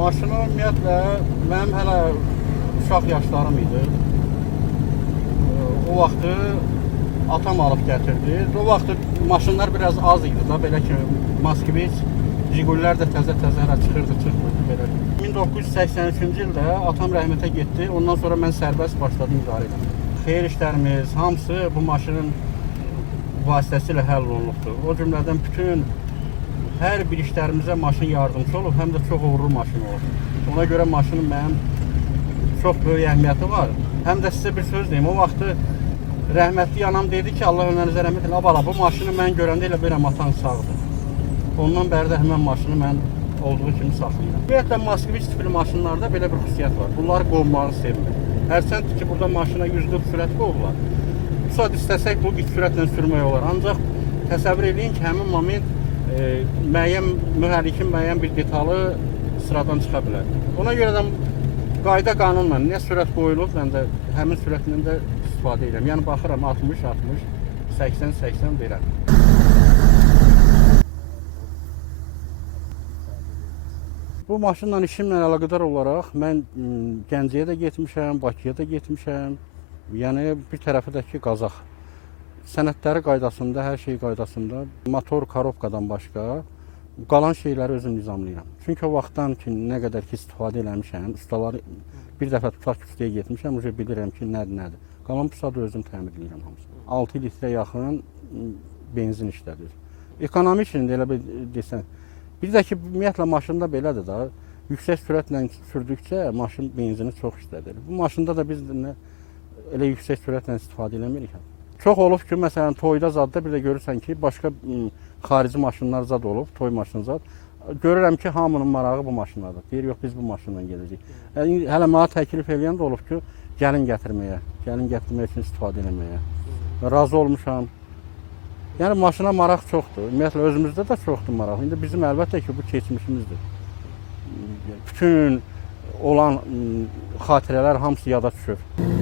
Maşını ümumiyyətlə mənim hələ uşaq yaşlarım idi. O vaxtı atam alıb gətirdi. O vaxtı maşınlar biraz az idi da, belə ki, Moskvich, Jigulilər də təzə-təzə hələ çıxırdı, çıxmırdı belə. 1983-cü ildə atam rəhmətə getdi. Ondan sonra mən sərbəst başladım idarə etməyə. Xeyir işlərimiz hamısı bu maşının vasitəsilə həll olunubdur. O cümlədən bütün hər bir işlərimizə maşın yardımcı olub, həm də çox uğurlu maşın olub. Ona görə maşının mənim çox böyük əhəmiyyəti var. Həm də sizə bir söz deyim. O vaxtı rəhmətli anam dedi ki, Allah ömrünüzə rəhmət elə. Bala, bu maşını mən görəndə elə bilirəm atan sağdır. Ondan bəri də həmən maşını mən olduğu kimi saxlayıram. Ümumiyyətlə Moskvich tipli maşınlarda belə bir xüsusiyyət var. Bunları qovmağı sevmir. Hərçənd ki, burada maşına 140 sürət qovurlar. Bu saat istəsək bu güc sürətlə sürmək olar. Ancaq təsəvvür edin ki, həmin moment müəyyən mühərrikin müəyyən bir detalı sıradan çıxa bilər. Ona görə də qayda qanunla nə sürət qoyulub, mən də həmin sürətlə də istifadə edirəm. Yəni baxıram 60, 60, 80, 80 deyirəm. Bu maşınla işimlə əlaqədar olaraq mən m, Gəncəyə də getmişəm, Bakıya da getmişəm. Yəni bir tərəfi də ki, Qazax sənədləri qaydasında, hər şey qaydasında, motor korobkadan başqa qalan şeyləri özüm nizamlayıram. Çünki o vaxtdan ki, nə qədər ki istifadə eləmişəm, ustaları bir dəfə tutaq ki, ustaya getmişəm, uje bilirəm ki, nədir, nədir. Qalan pusadı özüm təmir edirəm hamısını. 6 litrə yaxın ıı, benzin işlədir. Ekonomi üçün də elə bir desən, bir də ki, ümumiyyətlə maşında belədir da, yüksək sürətlə sürdükcə maşın benzini çox işlədir. Bu maşında da biz elə yüksək sürətlə istifadə eləmirik. Çox olub ki, məsələn, toyda zadda bir də görürsən ki, başqa m, xarici maşınlar zad olub, toy maşını zad. Görürəm ki, hamının marağı bu maşındadır. Deyir, yox biz bu maşınla gedəcəyik. Yəni, hələ mənə təklif edən də olub ki, gəlin gətirməyə, gəlin gətirmək üçün istifadə eləməyə. Razı olmuşam. Yəni maşına maraq çoxdur. Ümumiyyətlə özümüzdə də çoxdur maraq. İndi bizim əlbəttə ki, bu keçmişimizdir. Bütün olan m, xatirələr hamısı yada düşür.